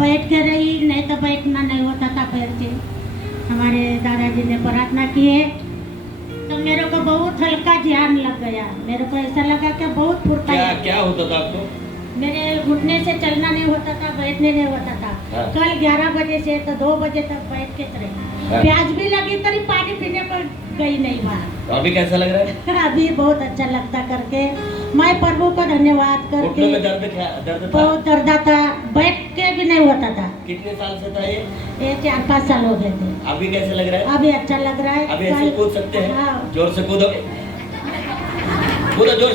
बैठ के रही, नहीं तो बैठना नहीं होता था पैर से। हमारे दादाजी ने प्रार्थना की है तो मेरे को बहुत हल्का ध्यान लग गया। मेरे को ऐसा लगा कि बहुत फुर्ता क्या है। क्या होता था आपको? मेरे घुटने से चलना नहीं होता था, बैठने नहीं होता था। हाँ। कल 11 बजे से तो 2 बजे तक बैठ के रही। हाँ। प्याज भी लगी तरी पानी पीने पर गई नहीं वहाँ। तो अभी कैसा लग रहा है? अभी बहुत अच्छा लगता करके मैं प्रभु का धन्यवाद घुटनों करके। में दर्द था? बहुत दर्द था, बैठ के भी नहीं होता था। कितने साल से था ये? ये 4-5 साल हो गए थे। अभी कैसे लग रहा है? अभी अच्छा लग रहा है। अभी ऐसे कूद सकते हैं? हाँ। जोर से कूदो, कूदो जोर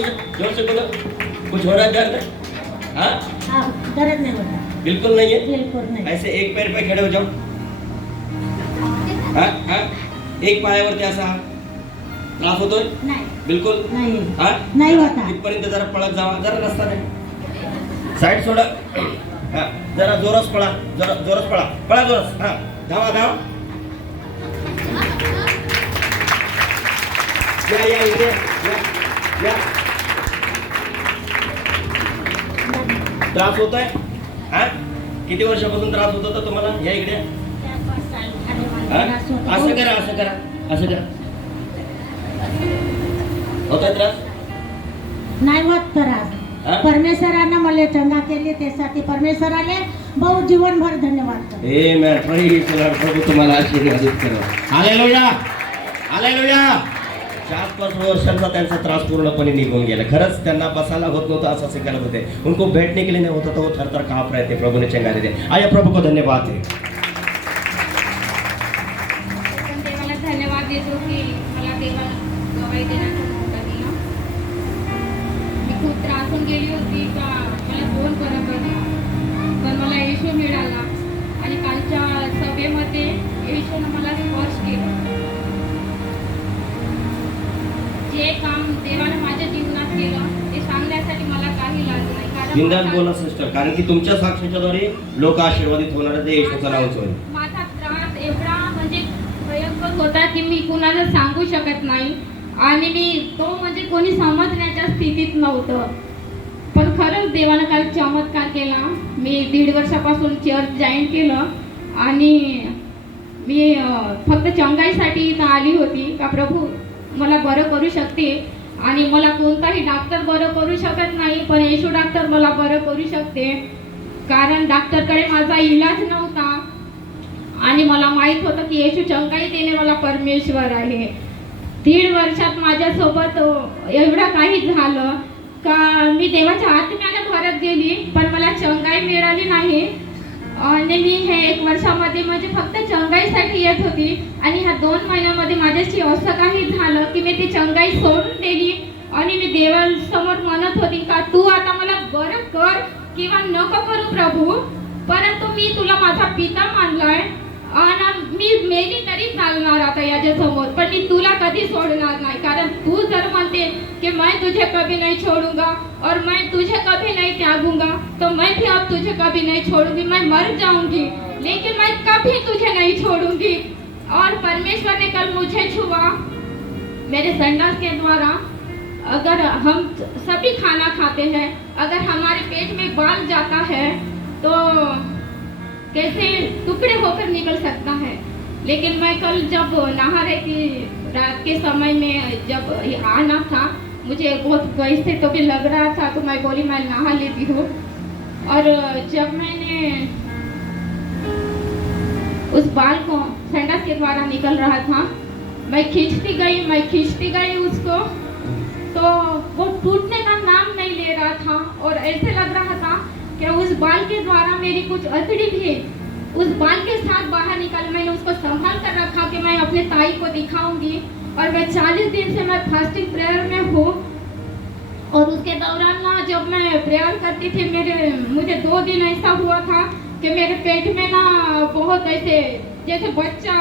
से कूदो। कुछ हो रहा है दर्द? हाँ, हाँ, दर्द नहीं होता, बिल्कुल नहीं है। बिल्कुल नहीं। ऐसे एक पैर पे खड़े हो जाओ। हाँ हाँ, एक पायावरती असा त्रास होतोय? नहीं, बिलकुल नहीं, हाँ? नाही होता. इथपर्यंत जरा पळत जावा, जरा रस्ता नाही, साईड सोडा. हा, जरा जोरच पळा, जरा जोरच पळा जोरच. हा, धावा. या इकडे या. त्रास होतोय? हा, किती वर्षापासून त्रास होत होता तुम्हाला? या इकडे. 4-5 साल झाले मला हा? त्रास होतो. असं करा. होतोय त्रास? नाही होत त्रास. हा? परमेश्वरानं मला चंगा केली, त्यासाठी परमेश्वराने बहुत जीवनभर धन्यवाद करतो. आमेन. Praise the Lord. प्रभू तुम्हाला आशीर्वादित करो. हालेलुया. 4-5 वर्षांचा त्यांचा त्रास पूर्णपणे निघून गेला. खरंच त्यांना बसायला होत नव्हतं, असं असे करत होते. उनको बैठने के लिए नहीं होता, तो वो थर कांप रहे थे. प्रभु ने चंगा दे दिया. आइए, प्रभु को धन्यवाद है. पण देवाला धन्यवाद देतो की मला देवाला गवाही देण्याचा मौका दिला. मी खूप त्रासून गेली होती का मला कोण बरं करेल, पण मला येशू मिळाला आणि कालच्या सभेमध्ये येशूनं मला स्पर्श केलं. जे काम देवाने माझ्या जीवनात केलं ते सांगण्यासाठी मला काही लागलं नाही. बिंदास कारण बोला सिस्टर, कारण की तुमच्या साक्षीच्याद्वारे लोक आशीर्वादित होणार आहेत. ते येशूचं नाव होईल. माझा त्रास एवढा म्हणजे भयंकर होता की मी कुणाला सांगू शकत नाही आणि मी तो म्हणजे कोणी समजण्याच्या स्थितीत नव्हतं. पण खरंच देवानं काल चमत्कार केला. मी 1.5 वर्षापासून चर्च जॉईन केलं आणि मी फक्त चंगाईसाठी इथं आली होती का प्रभू मला बरं करू शकते आणि मला कोणताही डॉक्टर बरं करू शकत नाही, पण येशू डॉक्टर मला बरं करू शकते. कारण डॉक्टरकडे माझा इलाज नव्हता आणि मला माहीत होतं की येशू चंगाई देणेवाला परमेश्वर आहे. 1.5 वर्षात माझ्यासोबत एवढं काही झालं का मी देवाच्या आत्म्याने भरत गेली, पण मला चंगाई मिळाली नाही. आणि मी हे 1 वर्षामध्ये म्हणजे फक्त चंगाईसाठी येत होती आणि ह्या 2 महिन्यामध्ये माझ्याशी असं काही झालं की मी ती चंगाई सोडून दिली आणि मी देवासमोर म्हणत होती का तू आता मला बरं कर किंवा नको करू प्रभू, परंतु मी तुला माझा पिता मानलाय आणि मी मेली तरी चालणार आता याच्यासमोर, पण मी तुला कधी सोडणार नाही. कारण तू जर म्हणते कि मैं तुझे कभी नहीं छोड़ूंगा और मैं तुझे कभी नहीं त्यागूंगा, तो मैं भी अब तुझे कभी नहीं छोड़ूंगी. मैं मर जाऊंगी लेकिन मैं कभी तुझे नहीं छोड़ूंगी. और परमेश्वर ने कल मुझे छुआ मेरे संडास के द्वारा. अगर हम सभी खाना खाते हैं, अगर हमारे पेट में बाल जाता है तो कैसे टुकड़े होकर निकल सकता है. लेकिन मैं कल जब नहा रही थी रात के समय में, जब आना था मुझे बहुत वैसे तो भी लग रहा था, तो मैं बोली मैं नहा लेती हूँ. और जब मैंने उस बाल को संडास के द्वारा निकल रहा था, मैं खींचती गई उसको, तो वो टूटने का नाम नहीं ले रहा था और ऐसे लग रहा था कि उस बाल के द्वारा मेरी कुछ अतड़ी भी उस बाल के साथ बाहर निकल. मैंने उसको संभाल कर रखा कि मैं अपने ताई को दिखाऊंगी. और मैं 40 दिन से मैं फास्टिंग प्रेयर में हूँ और उसके दौरान ना जब मैं प्रेयर करती थी मुझे 2 दिन ऐसा हुआ था कि मेरे पेट में ना बहुत ऐसे जैसे बच्चा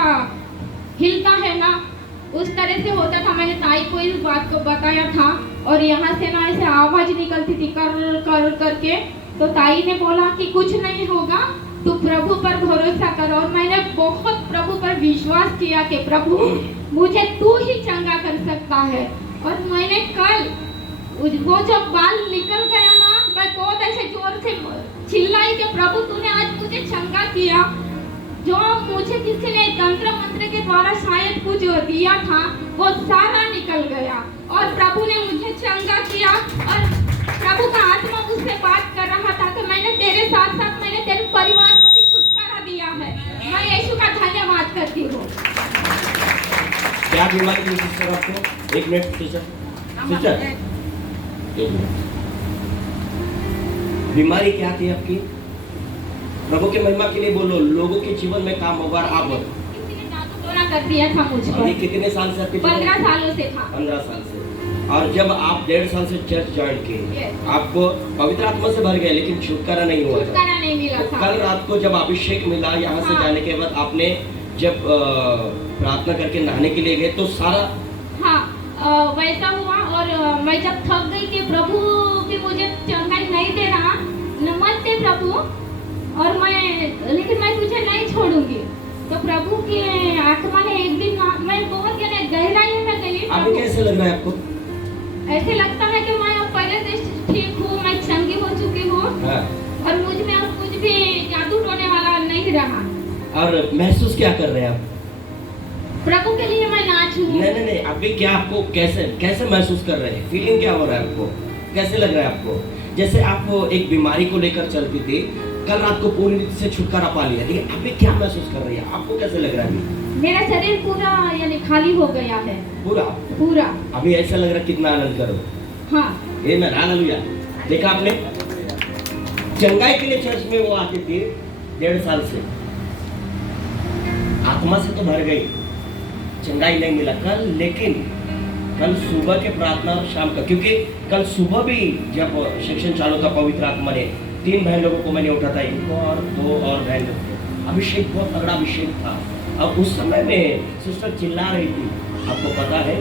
हिलता है ना उस तरह से होता था. मैंने ताई को इस बात को बताया था और यहाँ से ना ऐसे आवाज निकलती थी कर कर करके. तो ताई ने बोला कि कुछ नहीं होगा, तू प्रभु पर भरोसा कर. और मैंने बहुत प्रभु पर विश्वास किया कि प्रभु मुझे तू ही चंगा कर सकता है. और मैंने कल वो जब बाल निकल गया ना, मैं बहुत ऐसे जोर से चिल्लाई कि प्रभु तूने आज मुझे किया। जो मुझे किसी ने तंत्र मंत्र के द्वारा शायद कुछ दिया था वो सारा निकल गया और प्रभु ने मुझे चंगा किया और प्रभु का आत्मा मुझसे बात कर रहा था कि मैंने तेरे साथ साथ मैंने तेरे परिवार को भी छुटकारा दिया है। मैं यीशु का धन्यवाद करती हूँ। क्या बीमारी थी सिस्टर आपको? एक मिनट सिस्टर, एक मिनट। बीमारी क्या थी आपकी? प्रभु के महिमा के लिए बोलो, लोगों के जीवन में काम होगा। आप किसी ने जादू टोना कर दिया था मुझ पर। ये कितने साल से आपके? 15 सालों से था। 15 साल से। और जब आप 1.5 साल से चर्च ज्वाइन किए, आपको पवित्र आत्मा से भर गए लेकिन छुटकारा नहीं हुआ। छुटकारा नहीं मिला था। कल रात को जब अभिषेक मिला, यहाँ से जाने के बाद आपने जब प्रार्थना करके नहाने के लिए गए तो सारा वैसा हुआ। और मैं जब थक गई कि प्रभु भी मुझे चंगाई नहीं दे रहा, नमस्ते प्रभु, और लेकिन मैं तुझे नहीं छोड़ूंगी। तो प्रभु की आत्मा ने एक दिन, मैं बहुत गहराई में गई। अभी कैसे लग रहा है आपको? ऐसे लगता है कि मैं अब पहले से ठीक हूँ, मैं चंगी हो चुकी हूँ और मुझ में अब कुछ भी जादू टोने वाला नहीं रहा। और महसूस क्या कर रहे हैं आप? प्रभु के लिए मैं नाचूं। नहीं, अभी क्या आपको कैसे महसूस कर रहे हैं? फीलिंग क्या हो रहा है आपको? कैसे लग रहा है आपको? जैसे आप एक बीमारी को लेकर चलती थी, कल रात को पूरी रीति से छुटकारा पा लिया, लेकिन अभी क्या महसूस कर रही है? आपको कैसे लग रहा है अभी? मेरा शरीर पूरा यानी खाली हो गया है। पूरा अभी ऐसा लग रहा है कितना आनंद करो। हाँ, ये मैं हालेलुया। देखा आपने, चंगाई के लिए चर्च में वो आती थी 1.5 साल से, आत्मा से तो भर गई, चंगाई नहीं मिला कल। लेकिन कल सुबह के प्रार्थना और शाम का, क्योंकि कल सुबह भी जब सेक्शन चालू था, पवित्र आत्मा ने 3 बहन लोगों को मैंने उठा था, इनको और 2 और बहन लोग थे। अभिषेक बहुत तगड़ा अभिषेक था। अब उस समय में सिस्टर चिल्ला रही थी, आपको पता है,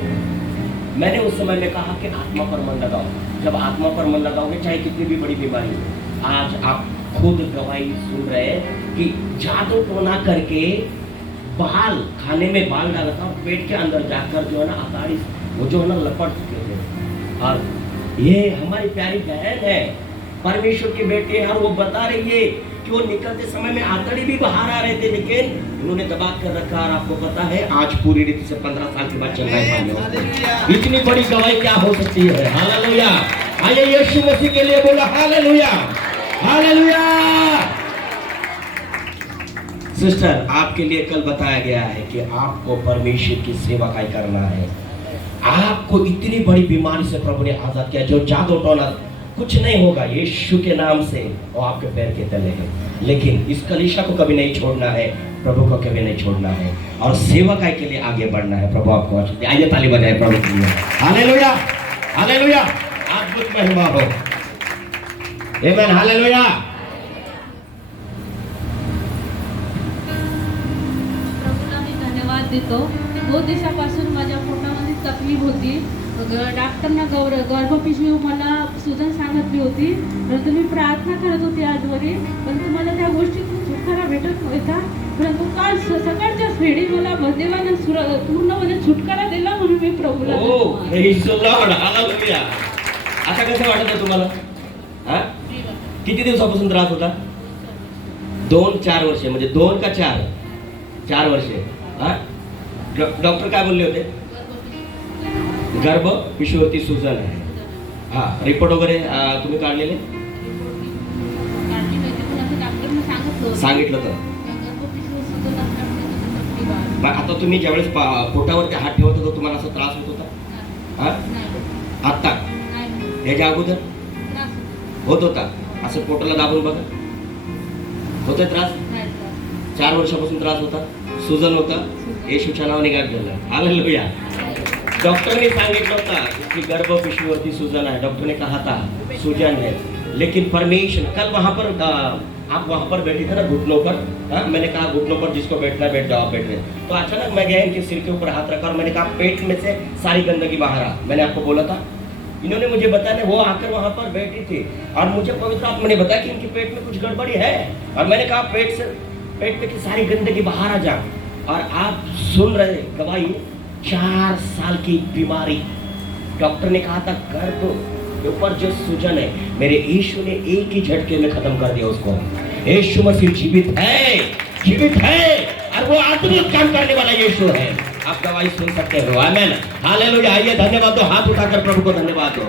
मैंने उस समय में कहा कि आत्मा पर मन लगाओ। जब आत्मा पर मन लगाओगे, चाहे कितनी भी बड़ी बीमारी हो। आज आप खुद गवाही सुन रहे हैं कि जादू टोना करके बाल खाने में बाल डाला था और पेट के अंदर जाकर जो है ना अताड़ी वो जो है ना लपट चुके थे। और ये हमारी प्यारी बहन है, परमेश्वर की बेटी है, और वो बता रही है कि वो निकलते समय में आतड़ी भी बाहर आ रहे थे, लेकिन उन्होंने दबा कर रखा। और आपको पता है आज पूरी रीति से 15 साल के बाद चंगाई पाने। इतनी बड़ी गवाही क्या हो सकती है? हालेलुया। आइए यीशु मसीह के लिए बोला हालेलुया, हालेलुया। सिस्टर, आपके लिए कल बताया गया है कि आपको परमेश्वर की सेवा काय करना है। आपको इतनी बड़ी बीमारी से प्रभु ने आजाद किया, जो जादू टोना कुछ नहीं होगा यीशु के नाम से, वो आपके पैर के तले है। लेकिन इस कलीसिया को कभी नहीं छोड़ना है, प्रभु को कभी नहीं छोड़ना है, और सेवकाई के लिए आगे बढ़ना है। प्रभु आपको आशीष दे। आइए ताली बजाएं प्रभु के लिए। Hallelujah, hallelujah. अद्भुत महिमा हो। आमेन, हालेलुया। प्रभूला मी धन्यवाद देतो। 2 दिवसापासून माझ्या पोटामध्ये तकलीफ होती। डॉक्टरना गर्भपिशवी मला सुजन सांगितली होती, परंतु मी प्रार्थना करत होते आजवरी, परंतु मला त्या गोष्टीतून छुटकारा भेटत नव्हता। परंतु काल सकाळच्या फेडी मला देवाने पूर्णपणे छुटकारा दिला, म्हणून मी प्रभूला हालेलुया। आता कसं वाटत तुम्हाला? किती दिवसापासून त्रास होता? 2-4 वर्षे, म्हणजे 2 का 4 वर्षे। डॉक्टर काय बोलले होते? गर्भ पिशवीवरती सुजन आहे। हा, रिपोर्ट वगैरे तुम्ही काढलेले? सांगितलं तर आता तुम्ही ज्यावेळेस पोटावरती हात ठेवत होता तुम्हाला असा त्रास होत होता? आता याच्या अगोदर होत होता? असं पोटाला दाबून बघा, होते त्रास? 4 वर्षापासून त्रास होता, सुजन होता, येशूच्या नावाने गाठ झाला। हालेलुया। डॉक्टर ने सांगितलं होता कि गर्भ पिशवीवरती सूजन है, डॉक्टर ने कहा था सूजन है, लेकिन परमेश्वर कल वहाँ पर आप वहाँ पर बैठे थे ना घुटनों पर। मैंने कहा घुटनों पर जिसको बैठना बैठ जाओ, बैठ रहे। तो अचानक मैं गया इनके सिर के ऊपर हाथ रखा और मैंने कहा पेट में से सारी गंदगी बाहर आ। मैंने आपको बोला था, इन्होंने मुझे बताया, वो आकर वहाँ पर बैठी थी और मुझे पवित्र आत्मा ने बताया कि इनके पेट में कुछ गड़बड़ी है। और मैंने कहा पेट में की सारी गंदगी बाहर आ जा। और आप सुन रहे गवाही, 4 साल की बीमारी, डॉक्टर ने कहा था गर्भ के ऊपर जो सूजन है, मेरे यीशु ने एक ही झटके में खत्म कर दिया उसको। यीशु मसीह जीवित है और वो अद्भुत काम करने वाला यीशु है। आप गवाही सुन सकते हो। आमेन, हालेलुया। आइए धन्यवाद दो, हाथ उठाकर प्रभु को धन्यवाद दो।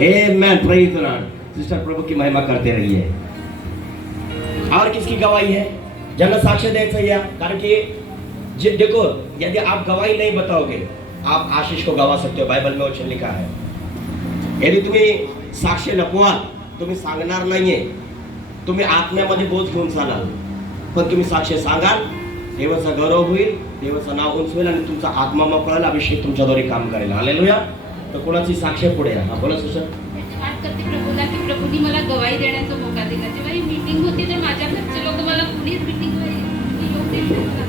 आमेन, प्रेज द लॉर्ड। सिस्टर प्रभु की महिमा करते रहिए। और किसकी गवाही है? ज्यांना साक्ष द्यायचं या, कारण की देखो, यदि आप गवाही नहीं बताओगे आप आशीष को गवा सकते हो। बाइबल में वचन लिखा है, यदि तुम्ही साक्ष लपवाल, तुम्ही सांगणार नाहीये, तुम्ही आत्म्यामध्ये बोध घेऊन चालाल, पण तुम्ही साक्ष सांगाल, देवाचा गौरव होईल, देवाचं नाव उंच होईल आणि तुमचा आत्मा मोकळेल, अभिषेक तुमच्याद्वारे काम करेल। हालेलुया। तर कोणाची साक्ष पुढे? हा बोला सिस्टर। धन्यवाद करते प्रभूला की प्रभूंनी मला गवाही देण्याचा मौका दिला। जेव्हा ही मीटिंग होती तर माझ्या घरचे लोक मला कुणीच मीटिंगवर योग देत नव्हतं।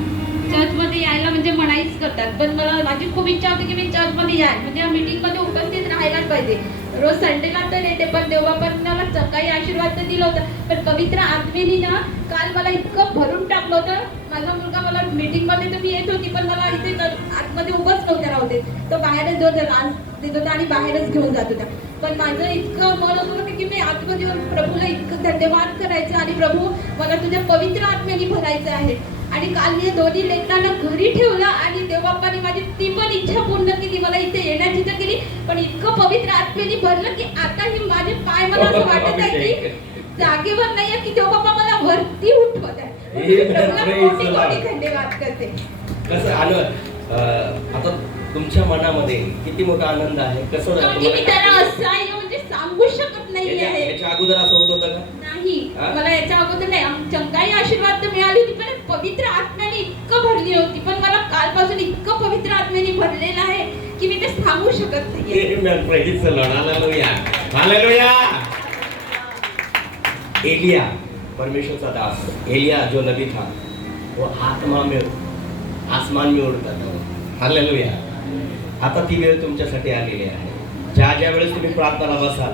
चर्चमध्ये यायला म्हणजे मनाईच करतात, पण मला माझी खूप इच्छा होती की मी चर्चमध्ये याय, म्हणजे मीटिंगमध्ये उपस्थित राहायलाच पाहिजे। रोज संडेला तर येते, पण देवापर्यंत सकाळी आशीर्वाद तर दिला होता, पण पवित्र आत्मेने ना काल मला इतकं भरून टाकलं होतं। माझा मुलगा मला मीटिंगमध्ये तर मी येत होती, पण मला इथे आतमध्ये उभंच नव्हते राहू देत, तो बाहेरच देत होता आणि बाहेरच घेऊन जात होता। पण माझं इतकं मन होत होतं की मी आतमध्ये येऊन प्रभूला इतकं धन्यवाद करायचं आणि प्रभू मला तुझ्या पवित्र आत्म्याने भरायचं आहे। आणि काल मी दोन्ही लेकरांना घरी ठेवलं आणि देवबाप्पाने माझी ती पण इच्छा पूर्ण केली, मला इथे येण्याची तर केली, पण इतकं पवित्र आत्म्याने भरलं की आता हे माझे पाय मला असं वाटत आहे की जागेवर नाहीये, की देवबाप्पा मला वरती उठवत आहे। धन्यवाद करते। कसं आनंद आता तुमच्या मनामध्ये किती मोठा आनंद आहे, कसं म्हणजे मी त्याला असं आहे म्हणजे सांगू शकत नाही आहे। याच्या अगोदर असं होत होतं का? नाही, मला याच्या अगोदर नाही। चंगाई आशीर्वाद तर मिळाली होती, पण पवित्र आत्म्याने इतकं भरली होती, पण मला कालपासून इतकं पवित्र आत्म्याने भरलेलं आहे की मी ते सांगू शकत नाहीये। Amen, praise the Lord. Hallelujah, hallelujah. एलिया परमेश्वर का दास, एलिया जो नबी था वो आत्मा में आसमान में उड़ता था। हालेलुया। आता ती वेळ तुमच्यासाठी आलेली आहे, ज्या वेळेस तुम्ही प्रार्थनाला बसाल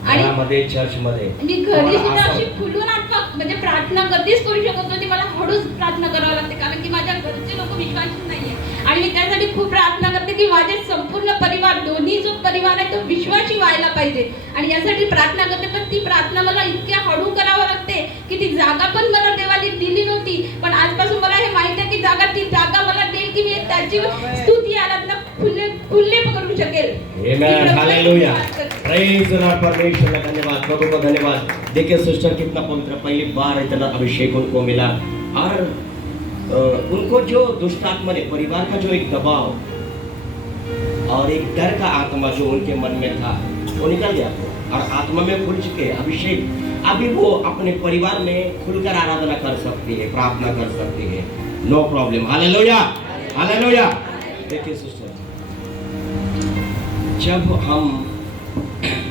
घरामध्ये, चर्चमध्ये, मी घरी सुद्धा अशी फुलून आत्मा म्हणजे प्रार्थना कधीच करू शकत नव्हती। मला हळूच प्रार्थना करावं लागते, कारण की माझ्या घरचे लोक विश्वासू नाहीये आणि मी त्यासाठी खूप प्रार्थना करते की माझे संपूर्ण परिवार, दोन्ही जो परिवार आहे तो विश्वासी व्हायला पाहिजे आणि यासाठी प्रार्थना करते। पण ती प्रार्थना मला इतक्या हळू करावं लागते की ती जागा पण मला देवाने दिली नव्हती, पण आजपासून मला हे माहिती आहे की ती जागा मला देईल की मी त्याची स्तुती आराधना खुले करू शकेल। आमेन, हालेलुया, प्रेज द लॉर्ड। परमेश्वर का धन्यवाद, प्रभु को धन्यवाद। देखिए सिस्टर कितना पवित्र, पहली बार इतना अभिषेक उनको मिला और उनको जो दुष्ट आत्मा ने, परिवार का जो एक दबाव और एक डर का आत्मा जो उनके मन में था वो निकल गया और आत्मा में खुल चुके अभिषेक। अभी वो अपने परिवार में खुलकर आराधना कर सकती है, प्रार्थना कर सकती है, नो प्रॉब्लम। Hallelujah, hallelujah. देखिए सिस्टर, जब हम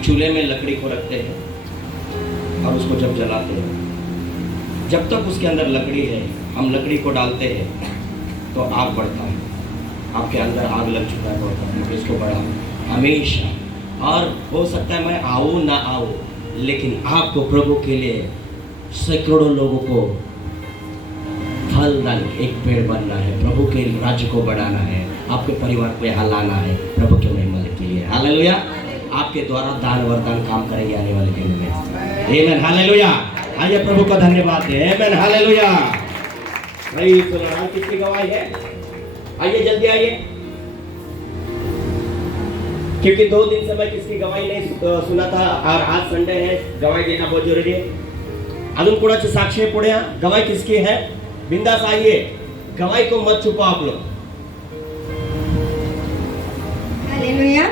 चूल्हे में लकड़ी को रखते हैं और उसको जब जलाते हैं, जब तक उसके अंदर लकड़ी है, हम लकड़ी को डालते हैं तो आग बढ़ता है। आपके अंदर आग लग चुका है तो इसको बढ़ाओ हमेशा। और हो सकता है मैं आऊँ ना आऊँ, लेकिन आपको प्रभु के लिए सैकड़ों लोगों को फलदान एक पेड़ बनना है, प्रभु के राज्य को बढ़ाना है, आपके परिवार को यहाँ लाना है प्रभु के महिमा के लिए। हालेलुया। आपके द्वारा दान वरदान काम करेंगे आने वाले दिन में। आमेन, हालेलुया। आइए प्रभु का धन्यवाद दें। आमेन, हालेलुया। Praise the Lord. किसकी गवाही है? आइए जल्दी आइए, क्योंकि 2 दिन से मैं किसकी गवाही नहीं सुना था और आज संडे है, गवाही देना बहुत जरूरी है। अजून कोणाची साक्षी आहे पुढे? गवाही किसकी है? बिंदास आइए, गवाही को मत छुपाओ आप लोग। हालेलुया।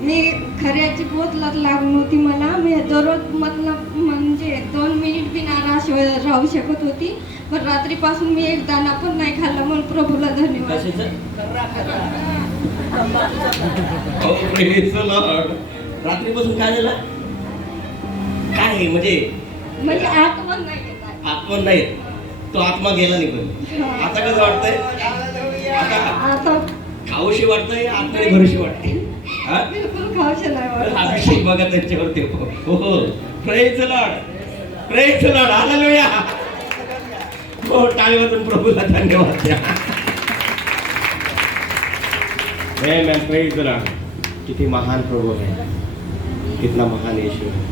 मी खऱ्याची बहुत लत लागून होती मला। मी दररोज म्हणजे 2 मिनिट बी नाराज राहू शकत होती, पण रात्रीपासून मी एक दाणा पण नाही खाल्ला, म्हणून प्रभूला धन्यवाद। रात्रीपासून काय झालं? काय म्हणजे आत्मन नाही घेत, आत्मा नाही, तो आत्मा गेला निघून। आता कसं वाटतंय? आता खाऊशी वाटतंय, आत्म्याने भरूशी वाटते। बिलकुल खाऊशी नाही वाटत। अभिषेक बघा त्यांच्यावरती। हो, praise the Lord, praise the Lord, hallelujah. हो, टाळी वाजवून प्रभूला धन्यवाद द्या। आमेन, प्रेज द लॉर्ड। किती महान प्रभू है, कितना महान यीशु है।